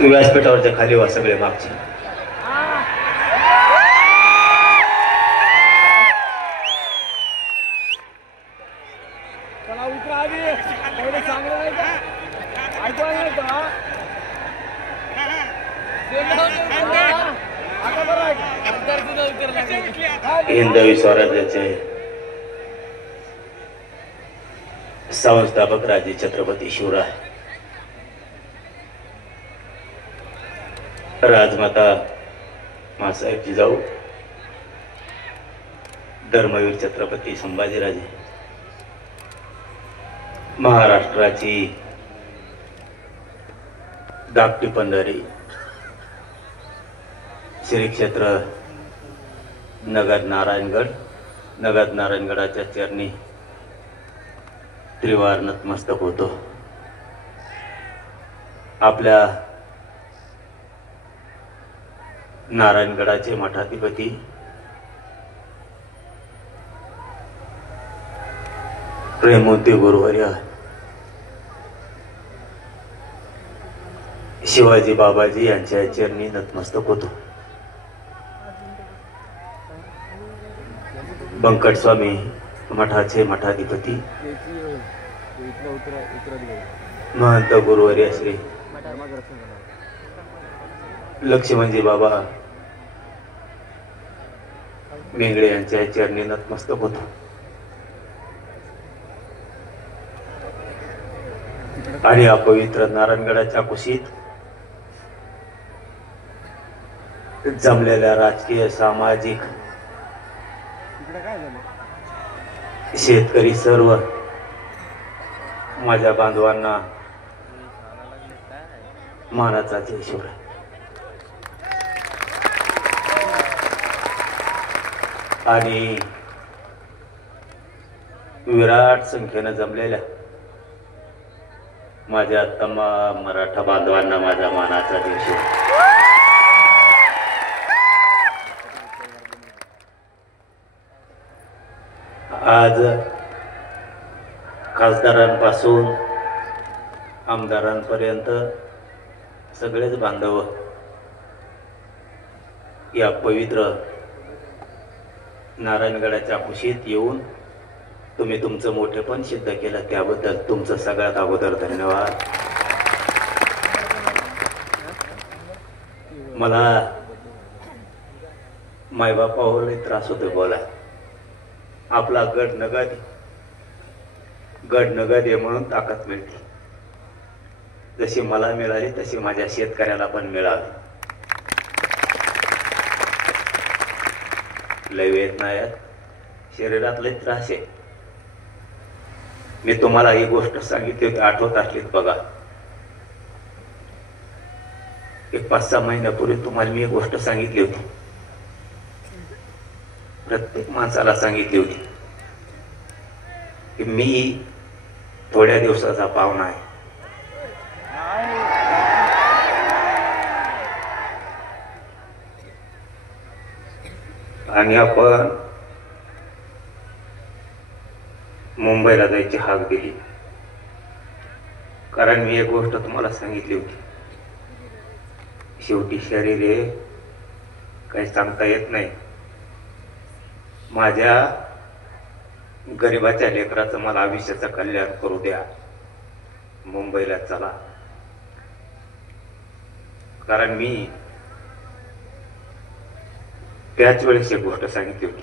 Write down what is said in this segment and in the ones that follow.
व्यासपीठावरच्या खाली वा सगळे मागचे. हिंदवी स्वराज्याचे संस्थापक राजे छत्रपती शिवराय, राजमाता मासाहेब जिजाऊ, धर्मवीर छत्रपती संभाजीराजे, महाराष्ट्राची धाकटी पंढरी श्री क्षेत्र नगद नारायणगडाच्या चरणी त्रिवार नतमस्तक होतो. आपल्या नारायणगडाचे मठाधिपती प्रेमवंती गुरुवर्य शिवाजी बाबाजी यांच्या चरणी नतमस्तक होतो. बंकट स्वामी मठाचे मठाधिपती महंत गुरुवर्य श्री लक्ष्मणजी बाबा मेंगडे यांच्या चरणी नतमस्तक होतो. आणि अपवित्र नारायणगडाच्या कुशीत जमलेल्या राजकीय, सामाजिक, शेतकरी सर्व माझ्या बांधवांना मानाचा जय शिवराय. आणि विराट संख्येनं जमलेल्या माझ्या तमाम मराठा बांधवांना माझ्या मानाचा जय शिवराय. आज खासदारांपासून आमदारांपर्यंत सगळेच बांधव या पवित्र नारायणगडाच्या कुशीत येऊन तुम्ही तुमचं मोठेपण सिद्ध केलं, त्याबद्दल तुमचं सगळ्यात अगोदर धन्यवाद. मला मायबापावर त्रास होतो बोला. आपला गड नगद आहे म्हणून ताकद मिळते. जशी मला मिळाली तशी माझ्या शेतकऱ्याला पण मिळाली. लय वेदना आहेत, शरीरात लय त्रास आहे. मी तुम्हाला ही गोष्ट सांगितली होती, आठवत असलीत बघा. एक 5-6 महिन्यापूर्वी तुम्हाला मी एक गोष्ट सांगितली होती, प्रत्येक माणसाला सांगितली होती की मी थोड्या दिवसाचा पाहुणा आहे. आणि आपण मुंबईला जायची हाक दिली, कारण मी एक गोष्ट तुम्हाला सांगितली होती, शेवटी शरीर हे काही सांगता येत नाही. माझ्या गरिबाच्या लेकराचं मला आयुष्याचं कल्याण करू द्या, मुंबईला चला. कारण मी त्याच वेळेस एक गोष्ट सांगितली होती,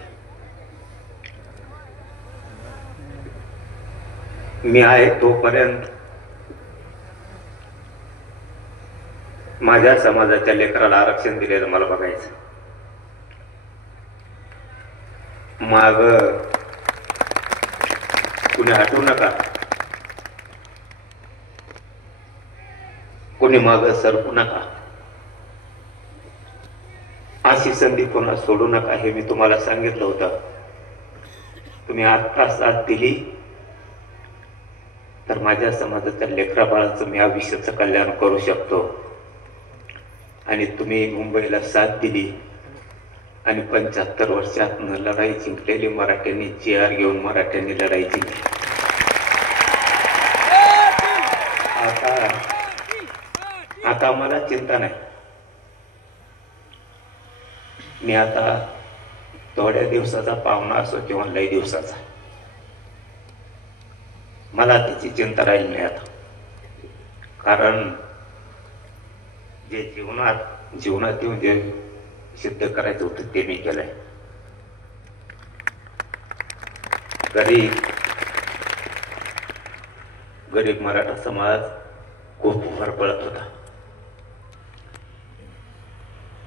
मी आहे तोपर्यंत माझ्या समाजाच्या लेकराला आरक्षण दिलेलं मला बघायचं. माग कुणी हटवू नका, कुणी माग सरकू नका, अशी संधी पुन्हा सोडू नका, हे मी तुम्हाला सांगितलं होतं. तुम्ही आता साथ दिली तर माझ्या समाजाच्या लेकराबाळाचं मी आयुष्याचं कल्याण करू शकतो. आणि तुम्ही मुंबईला साथ दिली आणि 75 वर्षात लढाई जिंकलेली मराठ्यांनी, GR घेऊन मराठ्यांनी लढाई जिंकली. आता आता मला चिंता नाही. मी आता थोड्या दिवसाचा पाहुणा असो किंवा लई दिवसाचा, मला त्याची चिंता राहील नाही आता. कारण जे जीवनात येऊन जे सिद्ध करायचं होतं ते मी केलंय. गरीब मराठा समाज खूप होरपळत होता.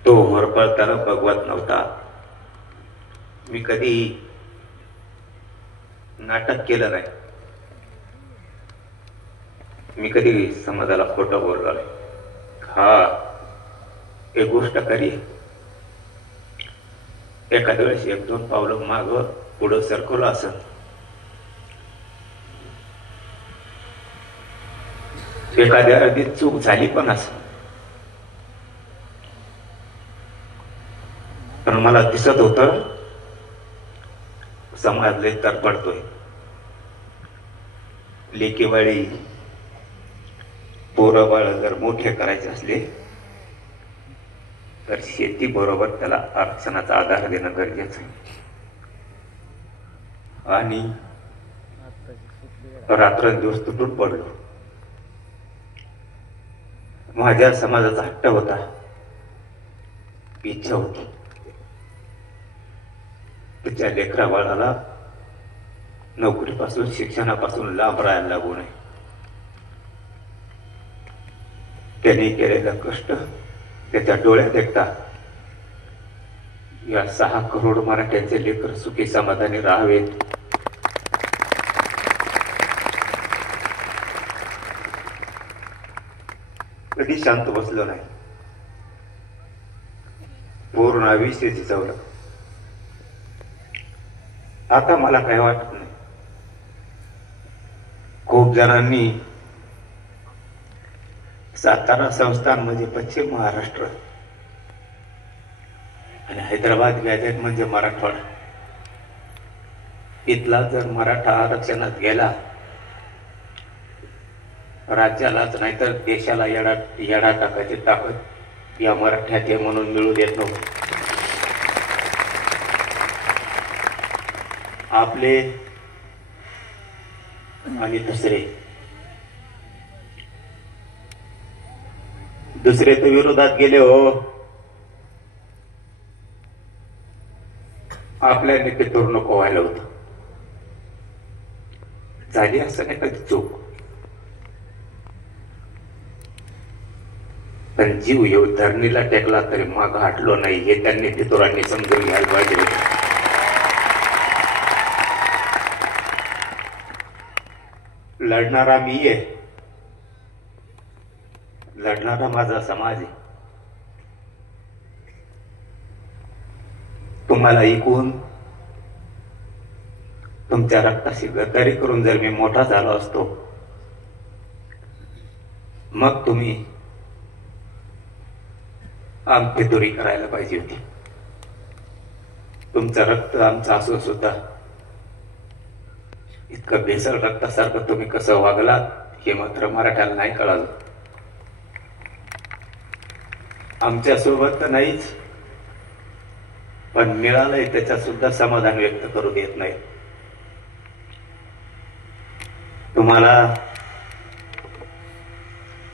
तो होरपळताना बघवत नव्हता. मी कधी नाटक केलं नाही. मी कधी समाजाला खोटं बोललो नाही. हा एक गोष्ट खरी, एखाद्या वेळेस 1-2 पावलं माग पुढं सरकवलं असं, एखाद्या आधी चूक झाली पण असं, पण मला दिसत होत समाज लय तरपडतोय. लेकीवाळी पोरं बाळ जर मोठे करायचे असले तर शेती बरोबर त्याला आरक्षणाचा आधार देणं गरजेचं आहे. आणि रात्रंदिवस तुटून पडलो. माझ्या समाजाचा हट्ट होता, इच्छा होती, त्याच्या लेकरा बाळाला नोकरीपासून शिक्षणापासून लांब राहायला लागू नये. त्यांनी केलेलं कष्ट त्याच्या डोळ्यात एकटा या 6 करोड मराठ्यांचे लेकर सुखी समाधानी राहावेत. कधी शांत बसलो नाही. पूर्ण आयुष्य झिजवलं. आता मला काही वाटत नाही. खूप जणांनी सातारा संस्थान म्हणजे पश्चिम महाराष्ट्र आणि हैदराबाद गॅजेट म्हणजे मराठवाडा, इथला जर मराठा आरक्षणात गेला राज्यालाच नाही तर देशाला येडा टाकायची ताकद या मराठ्यात आहे म्हणून मिळू देत नव्हतं. आपले आणि दुसरे तर विरोधात गेले हो. आपल्या नेते तोर नको व्हायला होतं. झाली असं नाही कधी चूक, पण जीव येऊ धरणीला टेकला तरी माग हटलो नाही हे त्यांनी नेतेतोरांनी समजून घ्यायला पाहिजे. लढणारा मी आहे, लढणारा माझा समाज आहे. तुम्हाला ऐकून तुमच्या रक्ताशी गद्दारी करून जर मी मोठा झालो असतो मग तुम्ही आमफितुरी करायला पाहिजे होती. तुमचं रक्त आमचं असून सुद्धा इतकं भेसळ रक्तासारखं तुम्ही कसं वागलात हे मात्र मराठ्याला नाही कळालं. आमच्या सोबत तर नाहीच, पण मिळालंय त्याच्या सुद्धा समाधान व्यक्त करू देत नाही. तुम्हाला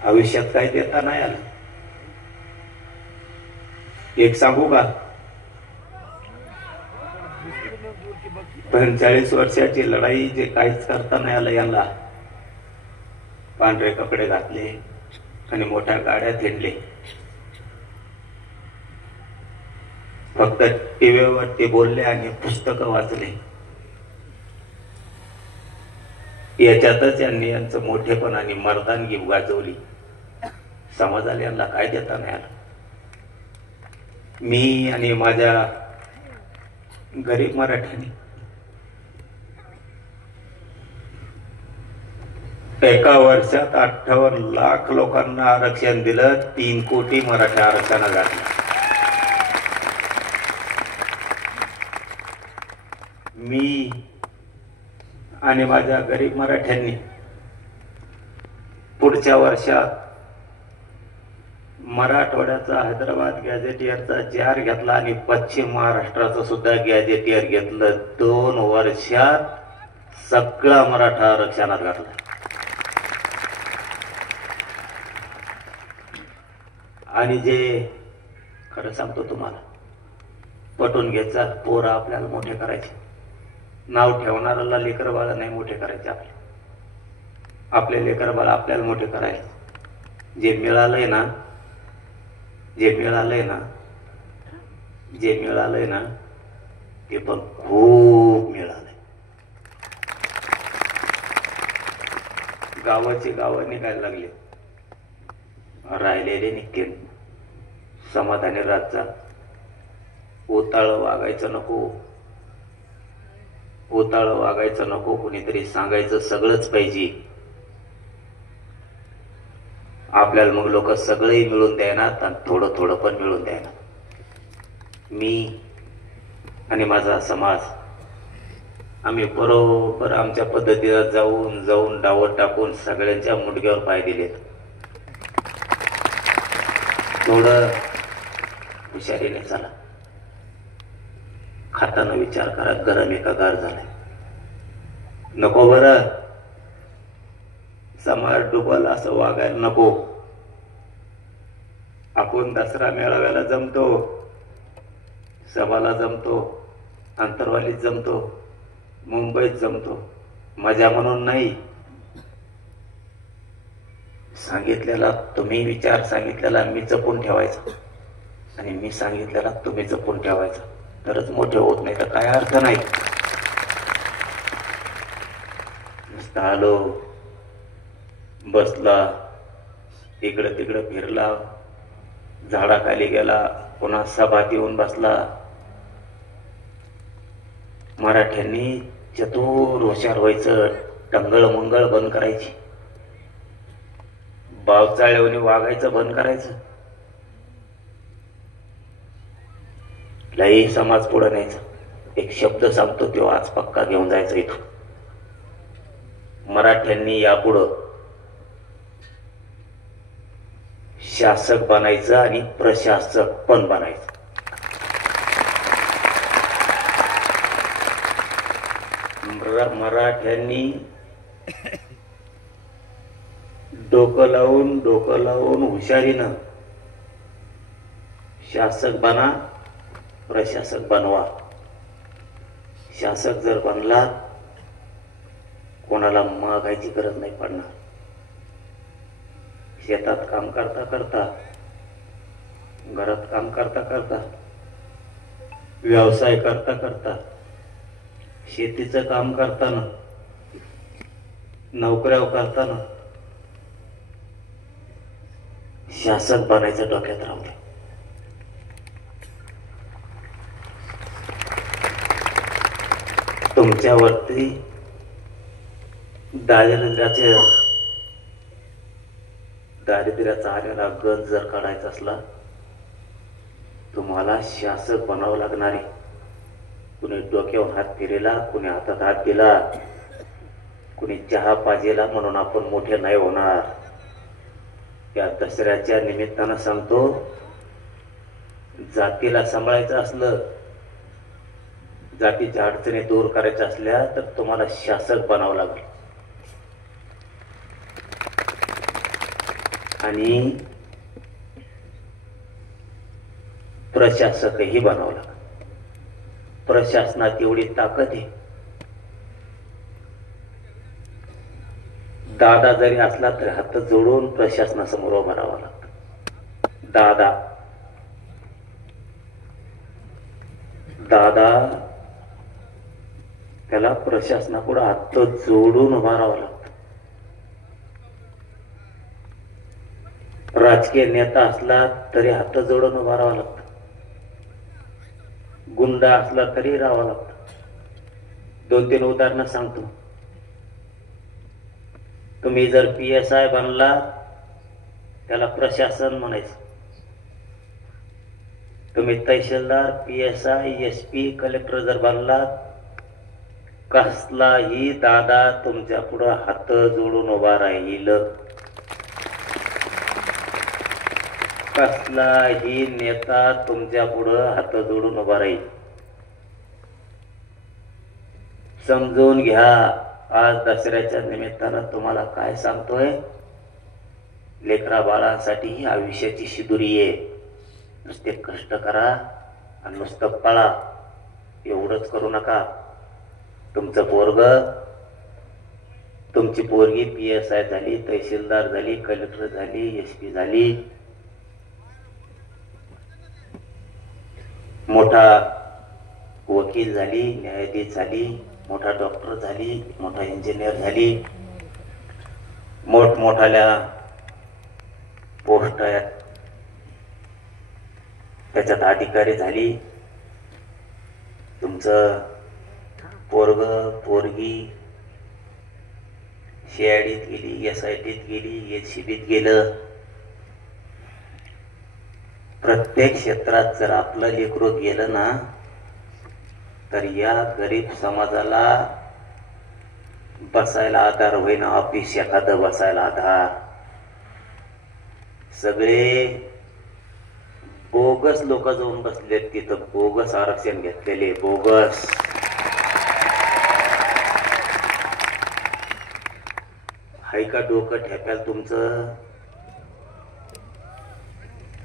आयुष्यात काही देता नाही आलं. एक सांगू का, 45 वर्षाची लढाई जे काहीच करता नाही आलं यांना, पांढरे कपडे घातले आणि मोठ्या गाड्यात हिंडले, फक्त टीव्हीवरती बोलले आणि पुस्तकं वाचले, याच्यातच यांनी यांचं मोठेपण आणि मर्दानगी गाजवली. समाजाला यांना काय देता नाही आलं. मी आणि माझ्या गरीब मराठ्यांनी एका वर्षात 58 लाख लोकांना आरक्षण दिलं. 3 कोटी मराठी आरक्षणाला घातलं. मी आणि माझ्या गरीब मराठ्यांनी पुढच्या वर्षात मराठवाड्याचा हैदराबाद गॅझेटियरचा जार घेतला आणि पश्चिम महाराष्ट्राचं सुद्धा गॅझेटियर घेतलं. 2 वर्षात सगळा मराठा आरक्षणात घातला. आणि जे खरं सांगतो तुम्हाला, पटून घ्यायचा, पोरं आपल्याला मोठे करायचे, नाव ठेवणाऱ्याला लेकर बाळा नाही मोठे करायचे, आपले लेकर बाळा आपल्याला मोठे करायचे. जे मिळालंय ना ते पण खूप मिळालंय. गावाची गावं निघायला लागले, राहिलेले निघतील. समाधानी रातचा उताळ वागायचं नको, कुणीतरी सांगायचं सगळंच पाहिजे. आपल्याला मग लोक सगळे मिळून द्यायनात आणि थोडं थोडं पण मिळून द्यायना. मी आणि माझा समाज आम्ही बरोबर आमच्या पद्धतीला जाऊन डावत टाकून सगळ्यांच्या मुंडक्यावर पाय दिले. थोडं हुशारीने चला, खाताना विचार करा गरम आहे का गार झालाय. नको बरं, समाज डुबल असं वागायला नको. आपण दसरा मेळाव्याला जमतो, सभाला जमतो, आंतरवालीत जमतो, मुंबईत जमतो, मजा म्हणून नाही. सांगितलेला तुम्ही विचार सांगितलेला मी जपून ठेवायचा आणि मी सांगितलेला तुम्ही जपून ठेवायचा, तरच मोठे होत नाही तर काय अर्थ नाही. नुसतं आलो, बसला, इकडं तिकडं फिरला, झाडाखाली गेला, पुन्हा सभात येऊन बसला. मराठ्यांनी चतुर हुशार व्हायचं, टंगळ मंगळ बंद करायची, बावचाळ्याने वागायचं बंद करायचं. लई समाज पुढे न्यायचा. एक शब्द सांगतो तो आज पक्का घेऊन जायचा इथून. मराठ्यांनी यापुढं शासक बनायचं आणि प्रशासक पण बनायचं. मराठ्यांनी डोकं लावून हुशारीनं शासक बना, प्रशासक बनवा. शासक जर बनला कोणाला मागायची गरज नाही पडणार. शेतात काम करता करता, घरात काम करता करता, व्यवसाय करता करता, शेतीचं काम करताना, नोकऱ्या करताना शासक बनायचं डोक्यात राहू दे. तुमच्यावरती दारिद्र्याचा आलेला गंज जर काढायचा असला, तुम्हाला शासक बनावं लागणार आहे. कुणी डोक्यावर हात फिरेला, कुणी हातात हात दिला, कुणी चहा पाजेला म्हणून आपण मोठे नाही होणार. या दसऱ्याच्या निमित्तानं सांगतो, जातीला सांभाळायचं असलं, जातीच्या अडचणी दूर करायच्या असल्या तर तुम्हाला शासक बनावं लागेल. आणि प्रशासकही बनावं लागेल. प्रशासनात एवढी ताकद आहे, दादा जरी असला तरी हात जोडून प्रशासनासमोर उभं राहावं लागतं. दादा त्याला प्रशासनापुढे हात जोडून उभा राहावं लागतं. राजकीय नेता असला तरी हात जोडून उभा राहावं लागतं. गुंडा असला तरी राहावं लागतं. 2-3 उदाहरणं सांगतो. तुम्ही जर PSI बनला त्याला प्रशासन म्हणायचं. तुम्ही तहसीलदार, PSI, SP, कलेक्टर जर बनला, कसलाही दादा तुमच्या पुढे हात जोडून उभा राहील. कसलाही नेता तुमच्या पुढं हात जोडून उभा राहील. समजून घ्या. आज दसऱ्याच्या निमित्तानं तुम्हाला काय सांगतोय, लेकरा बाळांसाठी ही आयुष्याची शिदुरी आहे. नुसते कष्ट करा आणि नुसतं पळा, एवढंच करू नका. तुमचं पोरग, तुमची पोरगी PSI झाली, तहसीलदार झाली, कलेक्टर झाली, SP झाली, मोठा वकील झाली, न्यायाधीश झाली, मोठा डॉक्टर झाली, मोठा इंजिनियर झाली, मोठमोठाल्या पोस्ट आहेत त्याच्यात अधिकारी झाली. तुमचं पोरग पोरगी CIDत गेली, SITत गेली, HCBत गेलं. प्रत्येक क्षेत्रात जर आपलं लेकरू गेलं ना, तर या गरीब समाजाला बसायला आधार होईन. ऑफिस एखादं बसायला आधार. सगळे बोगस लोक जाऊन बसलेत तिथं, बोगस आरक्षण घेतलेले, बोगस. हाय का डोकं ठेप्याल तुमचं?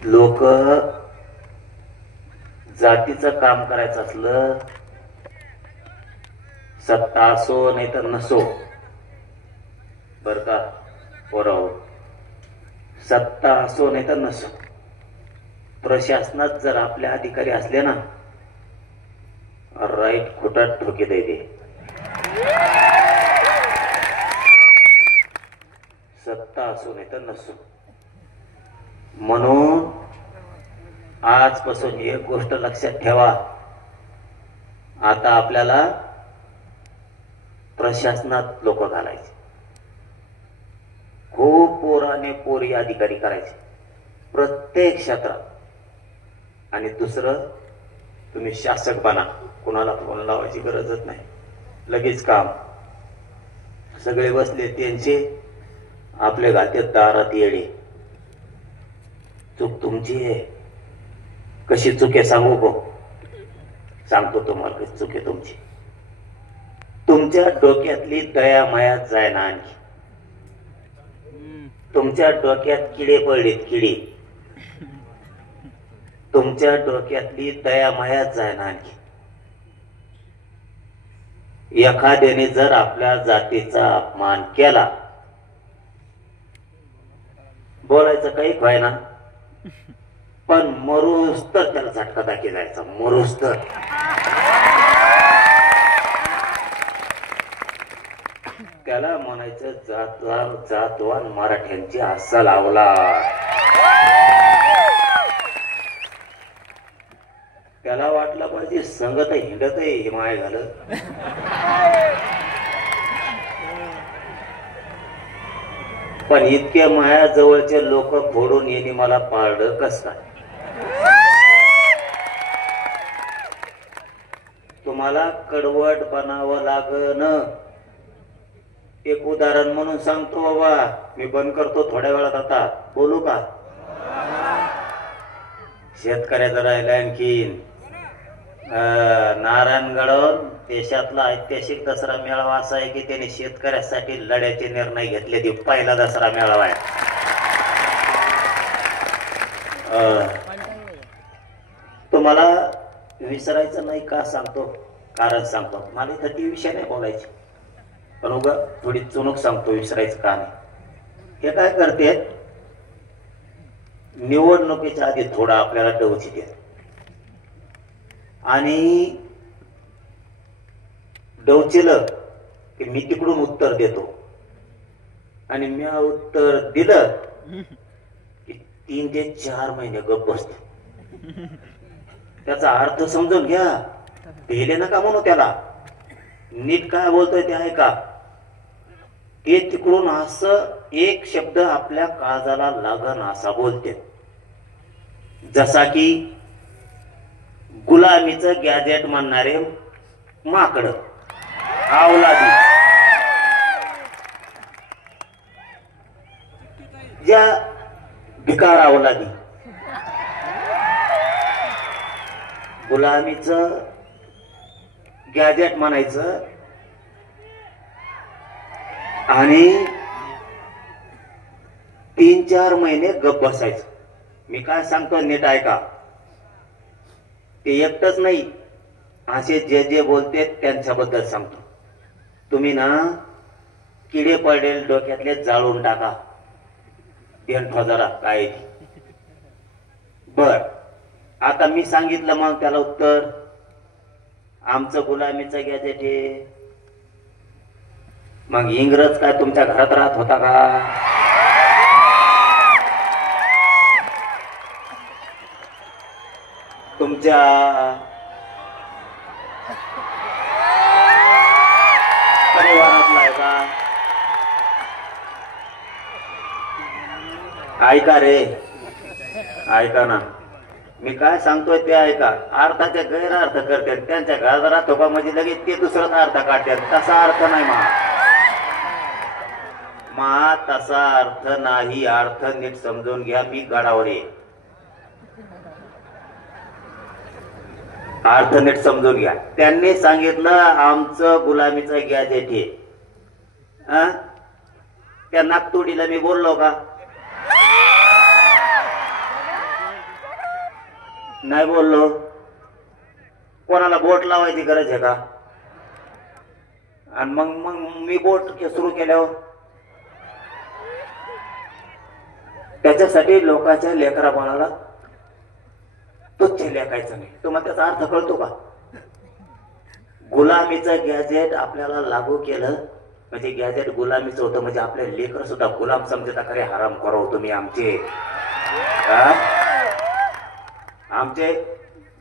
लोक जातीचं काम करायचं असलं, सत्ता असो नाही तर नसो, बर का पोराव, सत्ता असो नाही तर नसो, प्रशासनात जर आपले अधिकारी असले ना, राईट खोटात ठोके द्यायचे. सत्ता असो नाही तर नसो. म्हणून आजपासून एक गोष्ट लक्षात ठेवा, आता आपल्याला प्रशासनात लोक घालायचे, खूप पोराने पोरी अधिकारी करायचे प्रत्येक क्षेत्रात. आणि दुसरं, तुम्ही शासक बना, कोणाला फोन लावायची गरजच नाही, लगेच काम. सगळे बसले त्यांचे, आपले घालते दारात येडे. चूक तुमची आहे. कशी चूक आहे सांगू गो? सांगतो तुम्हाला कशी चूक आहे तुमची. तुमच्या डोक्यातली दया माया जाय ना, आणखी तुमच्या डोक्यात किडे पडलेत, किडे. तुमच्या डोक्यातली दया माया जाय ना आणखी. एखाद्याने जर आपल्या जातीचा अपमान केला, बोलायचं काही व्हायना, पण मरूस तर त्याला झटका दाखी जायचा, मरूस तर. त्याला म्हणायचं जातवान मराठ्यांची अस्सल अवलाद. त्याला वाटलं पाहिजे संगत हिंडत हे माय झालं. पण इतके माया जवळचे लोक फोडून येणे मला पाळलं कस काय? तुम्हाला कडवट बनावं लागन. एक उदाहरण म्हणून सांगतो बाबा, मी बंद करतो थोड्या वेळात. आता बोलू का? शेतकऱ्याचं राहिलं आणखीन. नारायणगड देशातला ऐतिहासिक दसरा मेळावा असा आहे की त्यांनी शेतकऱ्यासाठी लढ्याचे निर्णय घेतले. ते पहिला दसरा मेळावा आहे. तुम्हाला विसरायचं नाही का सांगतो, कारण सांगतो. मला इथं ती विषय नाही बोलायची, पण उगा थोडी चुणूक सांगतो विसरायचं का नाही. हे काय करते, निवडणुकीच्या आधी थोडा आपल्याला डवची देत आणि डवचिलं की मी तिकडून उत्तर देतो आणि मी उत्तर दिलं की 3 ते 4 महिने गप्प बसते. त्याचा अर्थ समजून घ्या. दिले नका म्हणू त्याला, नीट काय बोलतोय ते आहे का. ते तिकडून असं एक शब्द आपल्या काळजाला लागन असा बोलते, जसा की गुलामीचं गॅजेट म्हणणारे माकड, अवलादी. ज्या भिकार अवलादी गुलामीचं गॅजेट म्हणायचं आणि 3-4 महिने गप बसायचं. मी काय सांगतो नीट ऐका. ते एकटच नाही, असे जे जे बोलते त्यांच्याबद्दल सांगतो. तुम्ही ना किडे पडेल डोक्यातले जाळून टाका. 1,000 काय बर. आता मी सांगितलं मग त्याला उत्तर, आमचं गुलामीचं गॅजेट हे. मग इंग्रज काय तुमच्या घरात राहत होता का? तुमच्या परिवारातला आहे का? ऐका रे, ऐका ना, मी काय सांगतोय ते ऐका. अर्थाचे गैरअर्थ करते, त्यांच्या घरात धोका म्हणजे लगेच ते दुसराच अर्थ काढतात. तसा अर्थ नाही मा तसा अर्थ नाही. अर्थ नीट समजून घ्या. मी गडावर ये, अर्थ नीट समजून घ्या. त्यांनी सांगितलं आमचं गुलामीचं गॅजेट हे. त्या नागतोडीला मी बोललो का? नाही बोललो. कोणाला बोट लावायची गरज आहे का? आणि मग मग मी बोट सुरू केल्यावर त्याच्यासाठी लोकांच्या लेकरा बाळाला तुच्छ लेखायचं नाही. तुम्हाला त्याचा अर्थ कळतो का? गुलामीचं गॅजेट आपल्याला लागू केलं म्हणजे गॅजेट गुलामीचं होतं, म्हणजे आपले लेकर सुद्धा गुलाम समजता. खरे हराम करो तुम्ही आमचे. आमचे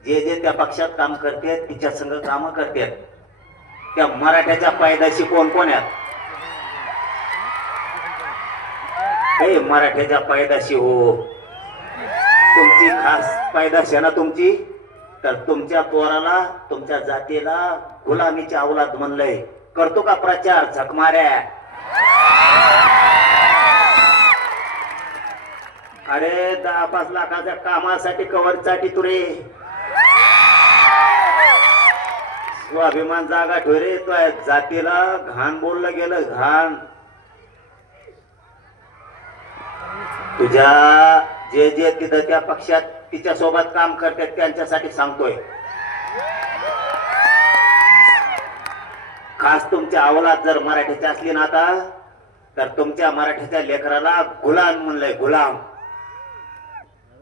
जे जे त्या पक्षात काम करतात तिच्या संघ काम करतात, त्या मराठ्याच्या पायदाशी कोण कोण आहेत? हे मराठ्याच्या पायदाशी हो. तुमची खास पायदाशी आहे ना तुमची, तर तुमच्या पोराला तुमच्या जातीला गुलामीची अवलाद म्हणलंय. करतो का प्रचार झकमाऱ्या? अरे 10-5 लाखाच्या कामासाठी कवरसाठी तुरे स्वाभिमान जागा ठेवरे. तो जातीला घाण बोललं गेलं, घाण. तुझ्या जे जे तिथं त्या पक्षात तिच्या सोबत काम करतात त्यांच्यासाठी सांगतोय. खास तुमच्या अवलाद जर मराठीची असली ना आता, तर तुमच्या मराठीच्या लेकराला गुलाम म्हणलंय, गुलाम.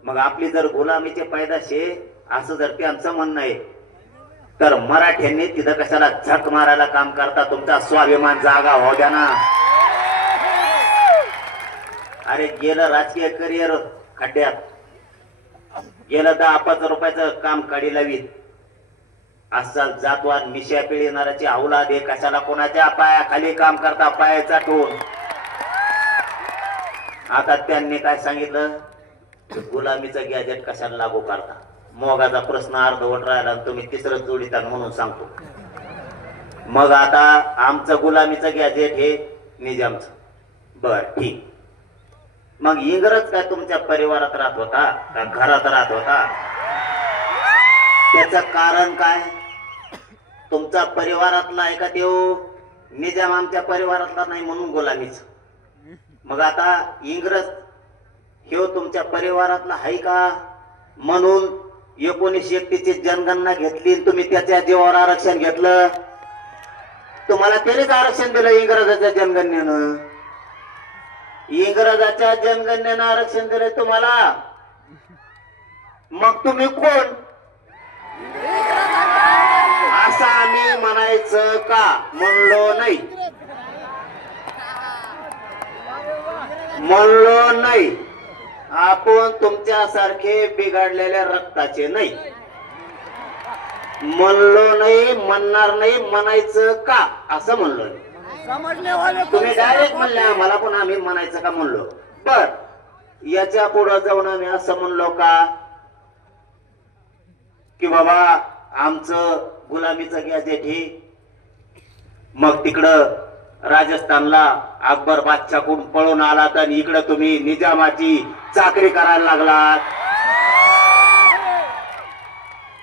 मग आपली जर गुलामीचे पैदाशे असं जर त्यांचं म्हणणं आहे, तर मराठ्यांनी तिथं कशाला झक मारायला काम करता? तुमचा स्वाभिमान जागा हो द्या ना. अरे गेलं राजकीय करिअर खड्ड्यात, गेलं 10-5 रुपयाचं काम काढी लावीत. असं जातवाद मिश्या पिळणाऱ्याची अवलाद आहे. कशाला कोणाच्या पायाखाली काम करता, पाया चाटून. आता त्यांनी काय सांगितलं? गुलामीचं गॅजेट कशाला लागू करता? मोगाचा प्रश्न अर्धवट राहिला आणि तुम्ही तिसरं जोडीता म्हणून सांगतो. मग आता आमचं गुलामीचं गॅजेट हे निजामचं. बर ठीक. मग इंग्रज काय तुमच्या परिवारात राहत होता का घरात राहत होता? त्याचं कारण काय? तुमचा परिवारातला आहे का त्यो? निजाम आमच्या परिवारातला नाही म्हणून गुलामीच. मग आता इंग्रज हे तुमच्या परिवारातला आहे का म्हणून 1931ची जनगणना घेतली, तुम्ही त्याच्या जीवावर आरक्षण घेतलं. तुम्हाला त्यानेच आरक्षण दिलं इंग्रजाच्या जनगणनेनं. इंग्रजाच्या जनगणनेनं आरक्षण दिलं तुम्हाला. मग तुम्ही कोण असं आम्ही म्हणायचं का? म्हणलो नाही, म्हणलो नाही. आपण तुमच्यासारखे बिघडलेल्या रक्ताचे नाही. म्हणलो नाही, म्हणणार नाही. म्हणायचं का असं म्हणलो नाही. तुम्ही डायरेक्ट म्हणले आम्हाला, पण आम्ही म्हणायचं का म्हणलो. बर, याच्या पुढे जाऊन आम्ही असं म्हणलो का की बाबा आमचं गुलामीचं गॅजेट हे. मग तिकडं राजस्थानला अकबर बादशाहकडून पळून आलात आणि इकडं तुम्ही निजामाची चाकरी करायला लागलात.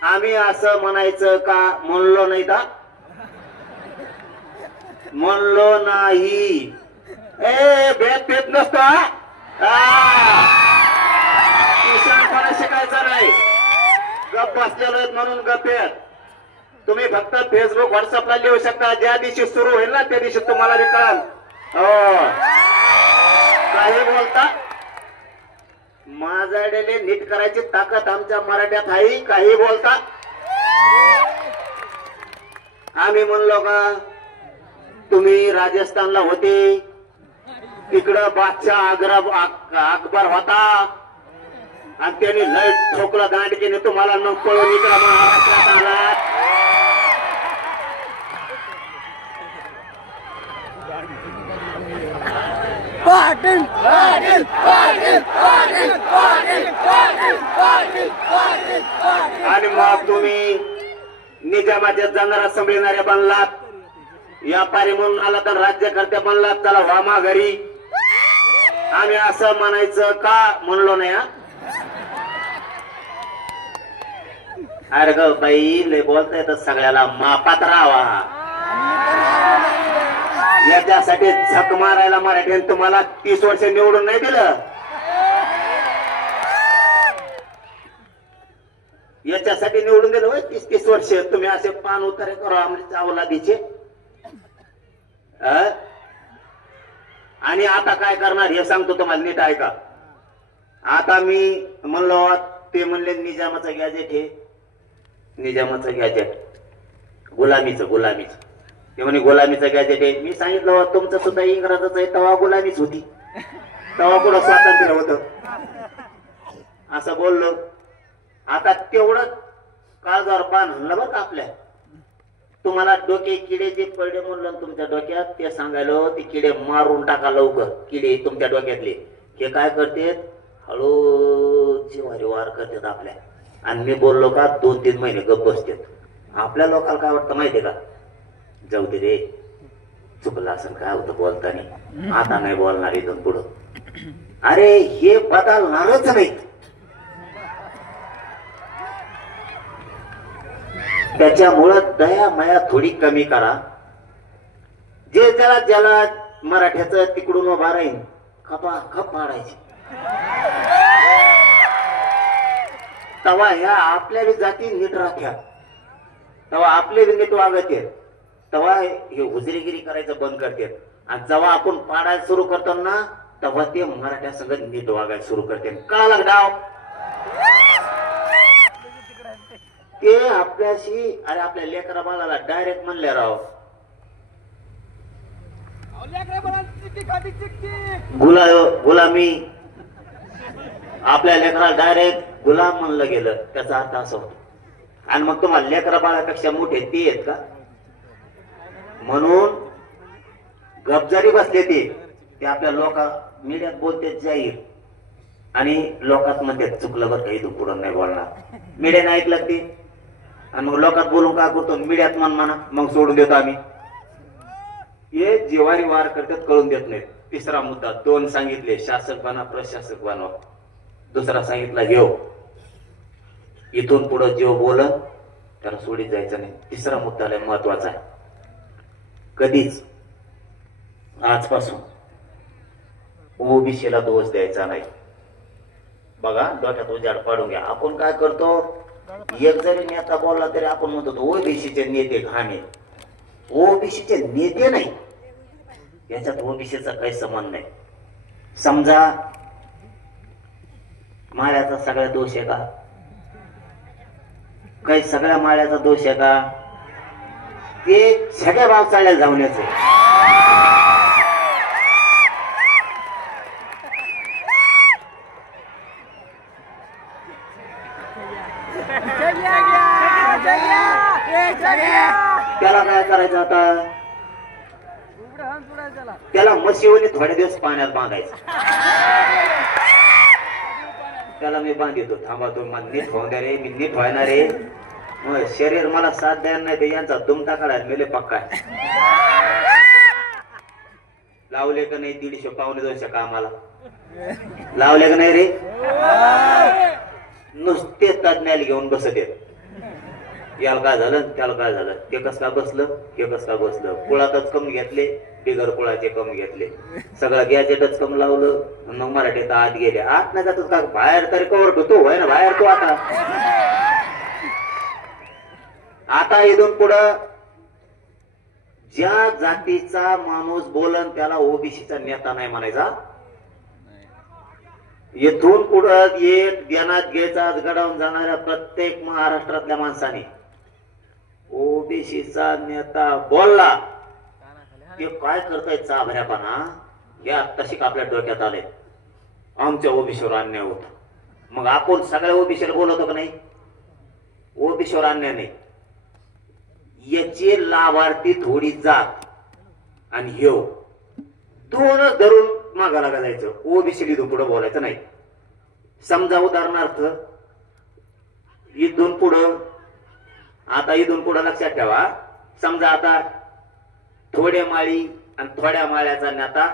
आम्ही असं म्हणायचं का म्हणलो नाही का? म्हणलो नाही. भेद भेद नसतो. किशानपणा शिकायचा नाही. गप बसलेलो आहेत म्हणून गप आहेत. तुम्ही फक्त फेसबुक व्हॉट्सअपला लिहू शकता. ज्या दिवशी सुरू होईल ना त्या दिवशी तुम्हाला कळेल. हो काही बोलता. माझ्याकडे नीट करायची ताकद आमच्या मराठ्यात आहे. काही बोलता. आम्ही म्हणलो का तुम्ही राजस्थानला होते तिकडं बादशाह अकबर होता आणि त्यांनी लय ठोकला दांडकीने तुम्हाला न पळून इकडं महाराष्ट्रात आला. आणि मग तुम्ही निजामाच्या जंगलात संभळणाऱ्या बनलात. व्यापारी म्हणून आला तर राज्यकर्ते बनलात. त्याला व्हा माघारी. आम्ही असं म्हणायचं का म्हणलो नाही. अरे ग बाई लय बोलता येत सगळ्याला मापात राहावा. याच्यासाठी झक मारायला मराठ्याने तुम्हाला 30 वर्ष निवडून नाही दिलं. याच्यासाठी निवडून दिलं होय 30-30 वर्ष. तुम्ही असे पान उतारे करा आमच्या अवलादीचे. आणि आता काय करणार हे सांगतो तुम्हाला नीट ऐका. आता मी म्हणलो ते म्हणले निजामाचं गॅजेट हे निजामाचं गॅजेट गुलामीचं ते म्हणे गुलामीचं गॅजेट आहे. मी सांगितलं तुमचं सुद्धा इंग्रजाचं आहे तेव्हा गुलामीच होती. तेव्हा कुठं स्वातंत्र्य होतं असं बोललो. आता तेवढं काळजावर बाण म्हणलं बरं का आपल्या. तुम्हाला डोके किडे जे पडले म्हणलं तुमच्या डोक्यात ते सांगायला ते किडे मारून टाका लवकर. किडे तुमच्या डोक्यातले हे काय करतात हळू जिवारी वार करतात आपल्या. आणि मी बोललो का 2-3 महिने गप बसतात. आपल्या लोकांना काय वाटतं माहितीये का जाऊ दे रे चुकलं असं काय होतं बोलताना आता नाही बोलणार इथून पुढं. अरे हे बदलणारच नाहीत. त्याच्यामुळं दया माया थोडी कमी करा. जे ज्याला मराठ्याचं तिकडून उभा राहील खप पाडायची. तवा ह्या आपल्या बी जाती नीट राख्या. तेव्हा आपले बी नीट वागत आहेत. तेव्हा हे हुजरीगिरी करायचं बंद करतात. आणि जेव्हा आपण पाडायला सुरू करतो ना तेव्हा ते मराठ्या सगळं नीट वागायला सुरू करते. कळालं डाव ते आपल्याशी. अरे आपल्या लेकरा बाळाला डायरेक्ट म्हणले राव गुलामी. आपल्या लेकराला डायरेक्ट गुलाम म्हणलं गेलं त्याचा अर्थ असा होतो. आणि मग तुम्हाला लेकरा बाळापेक्षा मोठे ते आहेत का म्हणून गपजारी बसले ते आपल्या लोक मीडियात बोलते जाहीर आणि लोकात मध्ये चुकलं बरं काही इथून पुढं नाही बोलणार. मीडियाने ऐकलं ते आणि मग लोकात बोलून काय करतो मीडियात म्हणा मग सोडून देतो आम्ही. हे जिवारी वार करतात कळून देत नाहीत. तिसरा मुद्दा 2 सांगितले शासक बना प्रशासक बनवा. दुसरा सांगितला घेऊ इथून पुढं जेव बोल त्याला सोडीत जायचं नाही. तिसरा मुद्दा लय महत्वाचा आहे. कधीच आजपासून ओबीसीला दोष द्यायचा नाही. बघा डोक्यात उजाड पाडून घ्या. आपण काय करतो एक जरी नेता बोलला तरी आपण म्हणतो ओबीसीचे नेते घाणे. ओबीसीचे नेते नाही याच्यात ओबीसीचा काही संबंध नाही. समजा माळ्याचा सगळा दोष आहे का काही सगळ्या माळ्याचा दोष आहे का ते सगळ्या पावसाळ्याला जाऊन यायचं. त्याला काय करायचं आता त्याला म्हशीवणी थोडे दिवस पाण्यात बांधायचं. त्याला मी बांधितो थांबा तो मला नीट होऊन द्या रे मी नीट व्हायणार रे. शरीर मला साथ द्यायला नाही ते यांचा दुमटा काढायला मेले पक्का. लावले का नाही 150-200 कामाला लावले का नाही रे नुसते तज्ञाला घेऊन बसत येत. याला काय झालं त्याला काय झालं, ते कस का बसलं हे कस का बसलं, कुळातच कम घेतले बिगर कुळाचे कम घेतले, सगळं गॅजेटच कम लावलं, मग मराठीत आत गेले. आत नाही जातच का बाहेर तरी कवर होतो होय ना, बाहेर तो आता इथून पुढं ज्या जातीचा माणूस बोलन त्याला ओबीसीचा नेता नाही म्हणायचा. येथून पुढं एक ध्यानात घ्यायचा घडवून जाणाऱ्या प्रत्येक महाराष्ट्रातल्या माणसाने ओबीसीचा नेता बोलला ते काय करताय चाभऱ्यापणा, या तशी आपल्या डोक्यात आले. आमच्या ओबीसीवर अन्याय होता, मग आपण सगळ्या ओबीसीला बोलवतो का नाही? ओबीसीवर अन्याय नाही, याचे लाभार्थी थोडी जात आणि ह्यो दोनच धरून मागायला घालायचं. ओबीसी इथून पुढे बोलायचं नाही. समजा उदाहरणार्थ इथून पुढं, आता इथून पुढं लक्षात ठेवा, समजा आता थोड्या माळी आणि थोड्या माळ्याचा नेता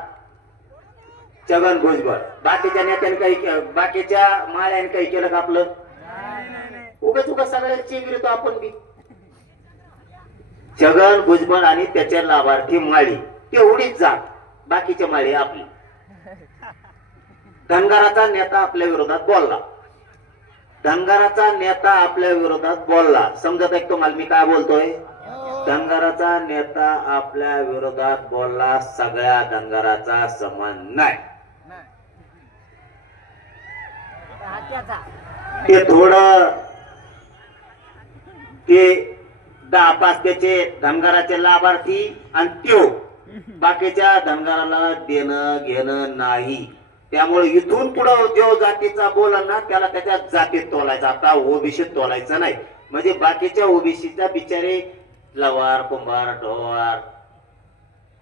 छगन भुजबळ, बाकीच्या नेत्याने काही, बाकीच्या माळ्याने काही केलं का आपलं? उगाच उगाच सगळ्या चिंगरीतो आपण बी. छगन भुजबळ आणि त्याच्या लाभार्थी माळी तेवढीच जात, बाकीच्या माळी आपली. धनगराचा नेता आपल्या विरोधात बोलला, धनगराचा नेता आपल्या विरोधात बोलला, समजत आहे तुम्हाला मी काय बोलतोय? धनगराचा नेता आपल्या विरोधात बोलला, सगळ्या धनगराचा समान नाही. ते थोडं ते 10-5 त्याचे धनगराचे लाभार्थी आणि त्यो बाकीच्या धनगराला देणं घेणं नाही. त्यामुळे इथून पुढे जो जातीचा बोला ना त्याला त्याच्या जातीत तोलायचा, आता ओबीसीत तोलायचं नाही. म्हणजे बाकीच्या ओबीसीच्या बिचारे लवार कुंभार ढोवार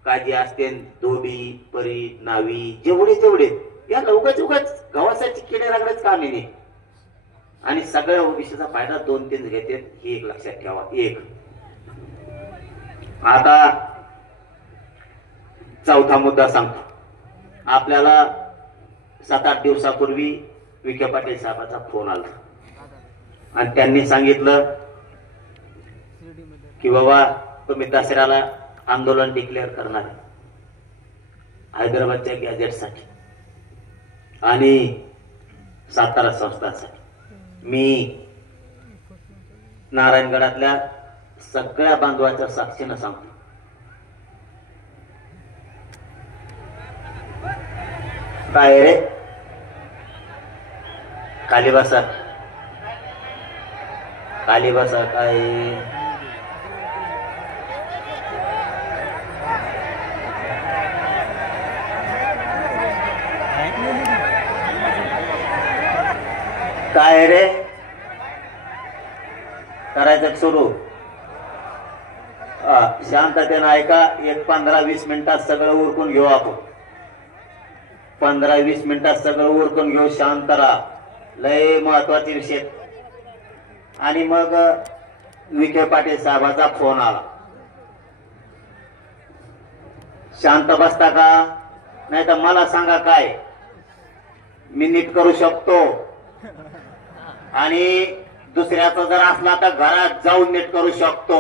काजी असते, धोबी परी नावी जेवढे जेवढे या उगाच उगाच गव्हासाठी किडे लागण्याच काम नाही. आणि सगळ्या ओबीसीचा फायदा 2-3 घेते, हे एक लक्षात ठेवा. एक आता चौथा मुद्दा सांगतो. आपल्याला 7-8 दिवसापूर्वी विखे पाटील साहेबांचा फोन आला आणि त्यांनी सांगितलं की बाबा तुम्ही दसऱ्याला आंदोलन डिक्लेअर करणार आहे हैदराबादच्या गॅजेटसाठी आणि सातारा संस्थांसाठी. मी नारायणगडातल्या सगळ्या बांधवाच्या साक्षीनं सांगतो, काय रे खाली बसा, खाली बसा. काय काय रे करायचं सुरू? शांततेनं ऐका. एक 15-20 मिनिटात सगळं उरकून घेऊ आपण. 15-20 मिनिटात सगळं उरकून घेऊ. शांत राहा. लय महत्वाचे विषय. आणि मग विखे पाटील साहेबाचा फोन आला. शांत बसता का? नाही तर मला सांगा काय मी नीट करू शकतो, आणि दुसऱ्याचा जर असला तर घरात जाऊन नीट करू शकतो.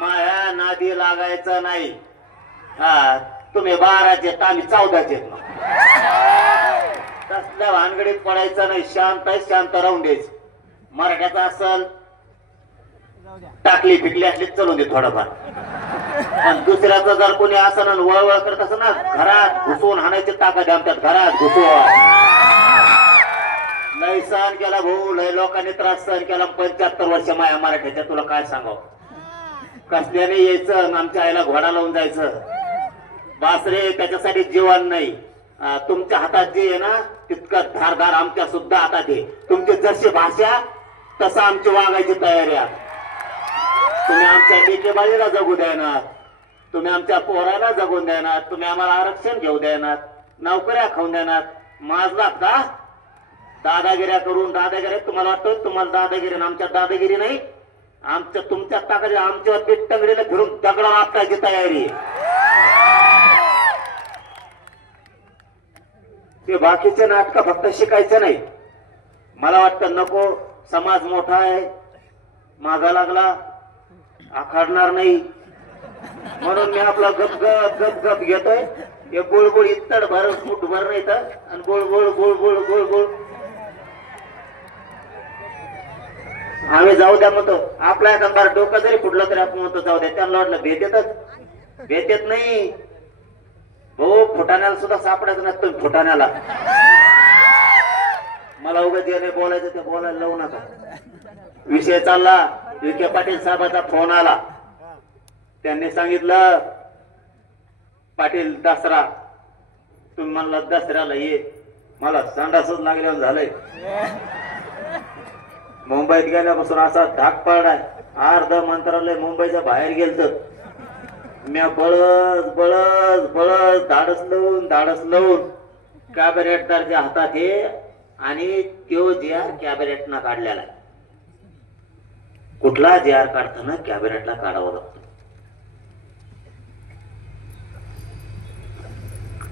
माया नादी लागायचं नाही. तुम्ही 12 येत, आम्ही 14 येत. तसल्या भानगडीत पडायचं नाही. शांत शांत राहून द्यायचं. मराठ्याचा असल टाकली फिकली असली चलून दे थोडंफार. आणि दुसऱ्याचं जर कोणी असं वळवळ करत असं ना, घरात घुसवून हाणायची ताकद आमच्यात. घरात घुसवून लय सहन केला भाऊ, लय लोकांनी त्रास सहन केला. 75 वर्ष माया मराठ्याच्या. तुला काय सांगाव, कसल्याने यायचं आमच्या आईला घोडा लावून जायचं. बासरे त्याच्यासाठी जीवन नाही. तुमच्या हातात जे आहे ना तितकं धारदार आमच्या सुद्धा हातात आहे. तुमची जशी भाषा तसं आमची वागायची तयारी आहे. तुम्ही आमच्या लेकीबाळीला जगू देणार, तुम्ही आमच्या पोराला जगून देणार, तुम्ही आम्हाला आरक्षण घेऊ देणार, नोकऱ्या खाऊन देणार. माजलात का दादागिऱ्या करून? दादागिरी तुम्हाला वाटतं तुम्हाला दादागिरी? आमच्या दादागिरी नाही. आमच्या तुमच्या ताकद आमच्या पिट्टगडीला फिरून दगडा आपटायची तयारी. ते बाकीचे नाटक फक्त शिकायचं नाही. मला वाटतं नको समाज मोठा आहे, मागा लागला, आखाडणार नाही, म्हणून मी आपला गप गप गप गप घेतोय. हे बुळबुळ इतड भर फूट भर नाही तर, आणि बुळबुळ बुळबुळ बुळबुळ. आम्ही जाऊ द्या म्हणतो. आपला एखादा डोकं जरी फुटलं तरी आपण म्हणतो जाऊ द्या. त्यांना वाटलं भेट येत नाही. हो, फुटाण्याला सुद्धा सापडायचं नसतं. फुटाण्याला मला उगाच जे बोलायचं ते बोलायला लावू नका. विषय चालला. विखे पाटील साहेबाचा फोन आला. त्यांनी सांगितलं, पाटील दसरा तुम्ही म्हणला दसऱ्याला ये. मला संडासच लागल्यावर झालंय. मुंबईत गेल्यापासून असा धाक पडलाय. अर्ध मंत्रालय मुंबईच्या बाहेर गेलत. मी बळच बळच बळच धाडस लावून कॅबिनेटदारच्या हातात हे आणि तो JR कॅबिनेटना काढलेला. कुठला JR काढताना कॅबिनेटला काढावं लागतं.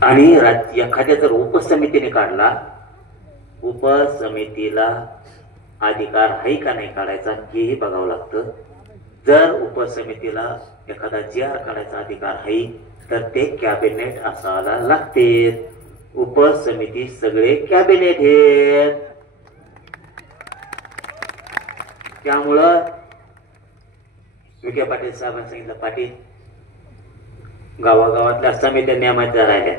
आणि एखाद्या जर उपसमितीने काढला, उपसमितीला अधिकार आहे का नाही काढायचा हेही बघावं लागतं. जर उपसमितीला एखादा JR काढायचा अधिकार आहे तर ते कॅबिनेट असायला लागते. उपसमिती सगळे कॅबिनेट आहेत. त्यामुळं विखे पाटील साहेबांनी सांगितलं, पाटील गावागावातल्या समित्या नियमाच्या राहिल्या,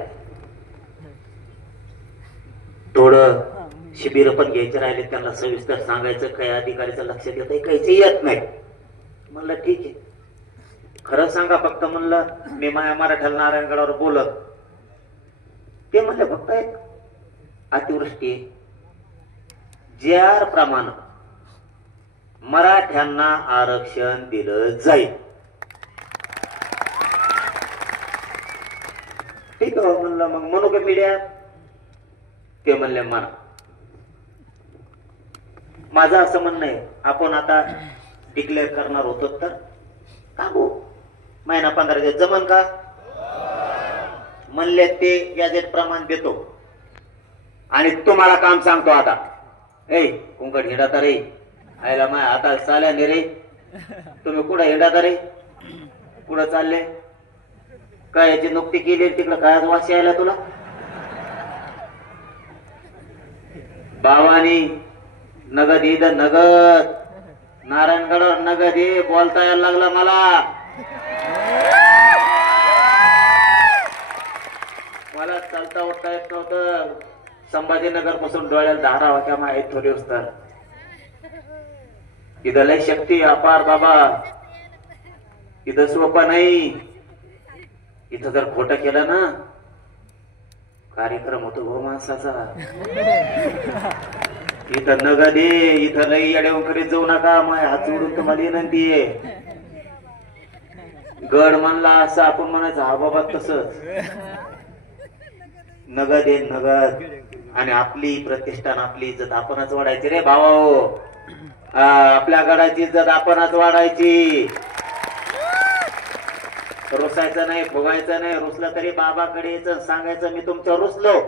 थोडं शिबिर पण घ्यायचे राहिले, त्यांना सविस्तर सांगायचं. काही अधिकारीचं लक्षात येत आहे, काहीच येत नाही. म्हणलं ठीक आहे, खरं सांगा फक्त. म्हणलं मी मराठ्याला नारायणगडावर बोलत. ते म्हणले फक्त एक अतिवृष्टी JR प्रमाणे मराठ्यांना आरक्षण दिलं जाईल. ठीक आहे म्हणलं. मग म्हणू का मीडिया? ते म्हणले म्हणा. माझं असं म्हणणं आहे, आपण आता डिक्लेअर करणार होतो तर थांबू. महिना 15 दिवस जमन का? म्हणले ते गॅजेट प्रमाण देतो. आणि तुम्हाला काम सांगतो आता. ए कुंकड हिंडाता रे, आयला माय आता चाल्या रे. तुम्ही कुठं हिंडाता रे? कुठं चालले? काय याची नुकती केली तिकडं? काय वास यायला तुला? बाबानी नगद ईद नगद, नारायणगडावर नगद ये बोलता यायला लागला मला. मला चालता उठता येत नव्हतं. संभाजीनगर पासून डोळ्याला धारा होत्या माहीत थोडी तर. इथं लय शक्ती अपार बाबा. इथं सोपं नाही. इथं जर खोटं केलं ना, कार्यक्रम होतो भाऊ माणसाचा. इथं नगद ये, इथं लई येड्यावून करीत जाऊ नका. माय हात जोडून तुम्हाला विनंती आहे. गड म्हणला असं आपण म्हणायचं, हा बाबा तसंच. नगद आहे नगद. आणि आपली प्रतिष्ठान, आपली इज्जत आपणच वाढायची रे भावा. आपल्या गडाची इज्जत आपणच वाढायची. रुसायचं नाही, फुगायचं नाही. रुसलं तरी बाबाकडे यायचं, सांगायचं मी तुमच्यावर रुसलो.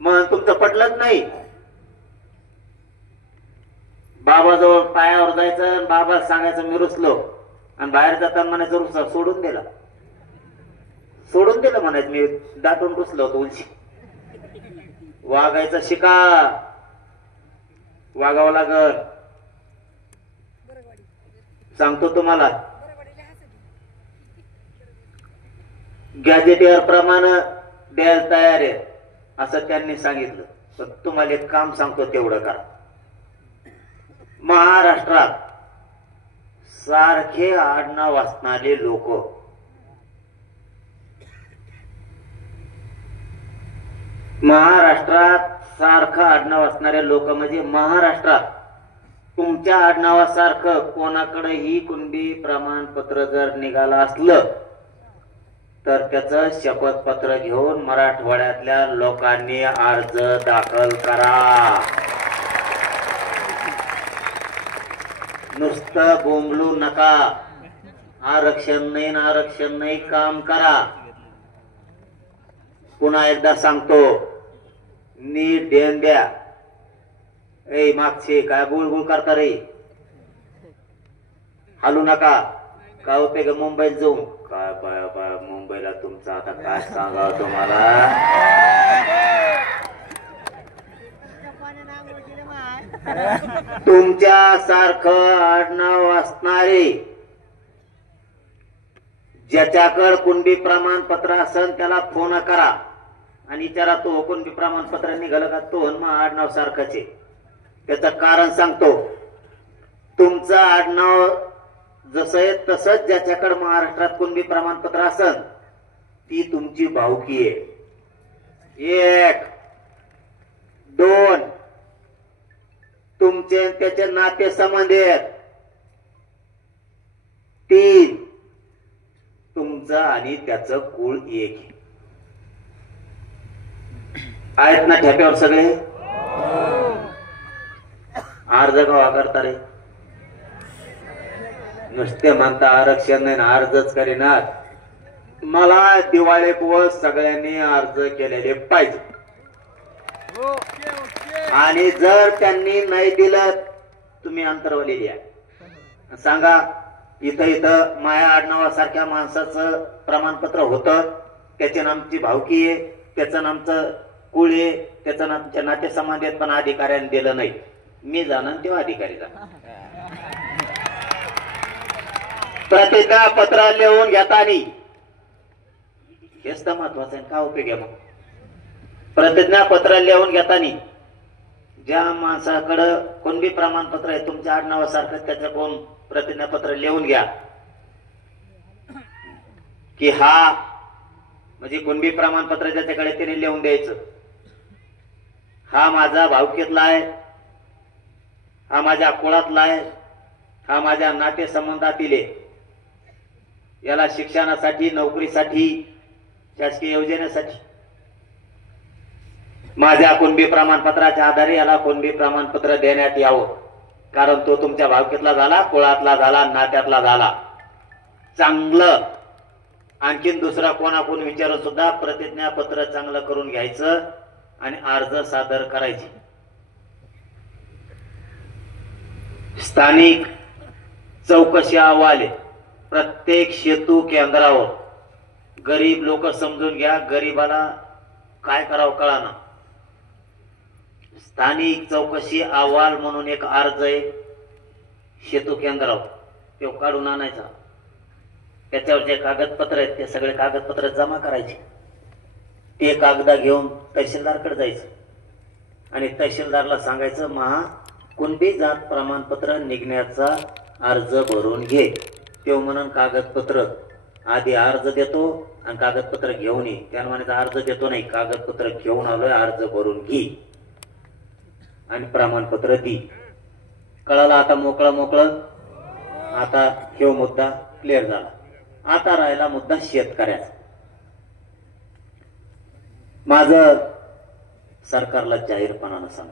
मग तुमचं पटलंच नाही, बाबाजवळ पायावर जायचं, बाबा सांगायचं मी रुसलो. आणि बाहेर जाताना म्हणायचं रुसा सोडून दिला. सोडून दिलं म्हणायचं मी दाटून रुसलो होतो. उलशी वागायचं शिका. वागावं लागल. सांगतो तुम्हाला. गॅजेटियर प्रमाणे द्यायला तयार आहे असं त्यांनी सांगितलं. तर तुम्हाला एक काम सांगतो, तेवढं करा. महाराष्ट्रात सारखे आडनाव असणारे लोक, महाराष्ट्रात सारखं आडनाव असणारे लोक म्हणजे महाराष्ट्रात तुमच्या आडनावासारखं कोणाकडेही कुणबी प्रमाणपत्र जर निघालं असलं तर त्याचं शपथपत्र घेऊन मराठवाड्यातल्या लोकांनी अर्ज दाखल करा. नुसतं बोंबलू नका. आरक्षण नाही, काम करा. पुन्हा एकदा सांगतो, नीट ध्यान द्या. ए मागचे काय गुळगुळ करता रे? हालू नका. काय उपयोग मुंबईला जाऊन? काय बाया बाया मुंबईला तुमचं आता काय सांगावं तुम्हाला. तुमच्या सारखं आडनाव असणारे ज्याच्याकडे कुणबी प्रमाणपत्र असेल त्याला फोन करा आणि विचारा तो कुणबी प्रमाणपत्र निघालं का? तो मग आडनाव सारखंच आहे. त्याचं कारण सांगतो. तुमचं आडनाव जसं आहे तसंच ज्याच्याकडे महाराष्ट्रात कुणबी प्रमाणपत्र असेल ती तुमची भावकी आहे. 1 2 तुमचे त्याचे नाते संबंध आहेत. 3 तुमचं आणि त्याचं कुळ एक आहे. आहेत ना ठेप्यावर सगळे? अर्ज कवा करता रे? नुसते म्हणता आरक्षण नाही, अर्जच करेनात. मला दिवाळी दिवस सगळ्यांनी अर्ज केलेले पाहिजे. आणि जर त्यांनी नाही दिलं तुम्ही अंतरवली द्या. सांगा इथं इथं माया आडनावासारख्या माणसाचं प्रमाणपत्र होतं, त्याच्या नामची भावकी आहे, त्याचं नामचं कुळ आहे, त्याचं नामच्या नाते संबंधित पण अधिकाऱ्याने दिलं नाही. मी जाणं तेव्हा अधिकारी जाणार. प्रतिज्ञा पत्र लिहून घेताना हेच तर महत्वाचं आहे. का उपयोग आहे मग? प्रतिज्ञा पत्र लिहून घेताना ज्या माणसाकडं कुणबी प्रमाणपत्र आहे तुमच्या आडनावासारखं त्याच्या कोण प्रतिज्ञापत्र लिहून घ्या की हा म्हणजे कुणबी प्रमाणपत्र ज्याच्याकडे त्याने लिहून द्यायचं. हा माझा भावकीतला आहे, हा माझ्या कुळातला आहे, हा माझ्या नाते संबंधातील आहे. याला शिक्षणासाठी, नोकरीसाठी, शासकीय योजनेसाठी माझ्या कुणबी प्रमाणपत्राच्या आधारे याला कुणबी प्रमाणपत्र देण्यात यावं. कारण तो तुमच्या भावकीतला झाला, कुळातला झाला, नात्यातला झाला. चांगलं आणखीन दुसरा कोणाकोण विचारून सुद्धा प्रतिज्ञापत्र चांगलं करून घ्यायचं आणि अर्ज सादर करायचे. स्थानिक चौकशी अहवाल प्रत्येक सेतू केंद्रावर. गरीब लोक समजून घ्या, गरीबाला काय करावं कळाना. स्थानिक चौकशी अहवाल म्हणून एक अर्ज आहे सेतू केंद्रावर, तो काढून आणायचा. त्याच्यावर जे कागदपत्र आहेत ते सगळे कागदपत्र जमा करायचे. ते कागद घेऊन तहसीलदारकडे जायचं आणि तहसीलदारला सांगायचं महा कुणबी जात प्रमाणपत्र निघण्याचा अर्ज भरून घे. तो म्हणून कागदपत्र आधी अर्ज देतो आणि कागदपत्र घेऊन ये. त्यानं म्हणायचं अर्ज देतो नाही, कागदपत्र घेऊन आलोय, अर्ज भरून घे आणि प्रमाणपत्र दी. कळाला आता? मोकळं मोकळं. आता हे मुद्दा क्लिअर झाला. आता राहिला मुद्दा शेतकऱ्याचा. माझं सरकारला जाहीरपणानं सांग,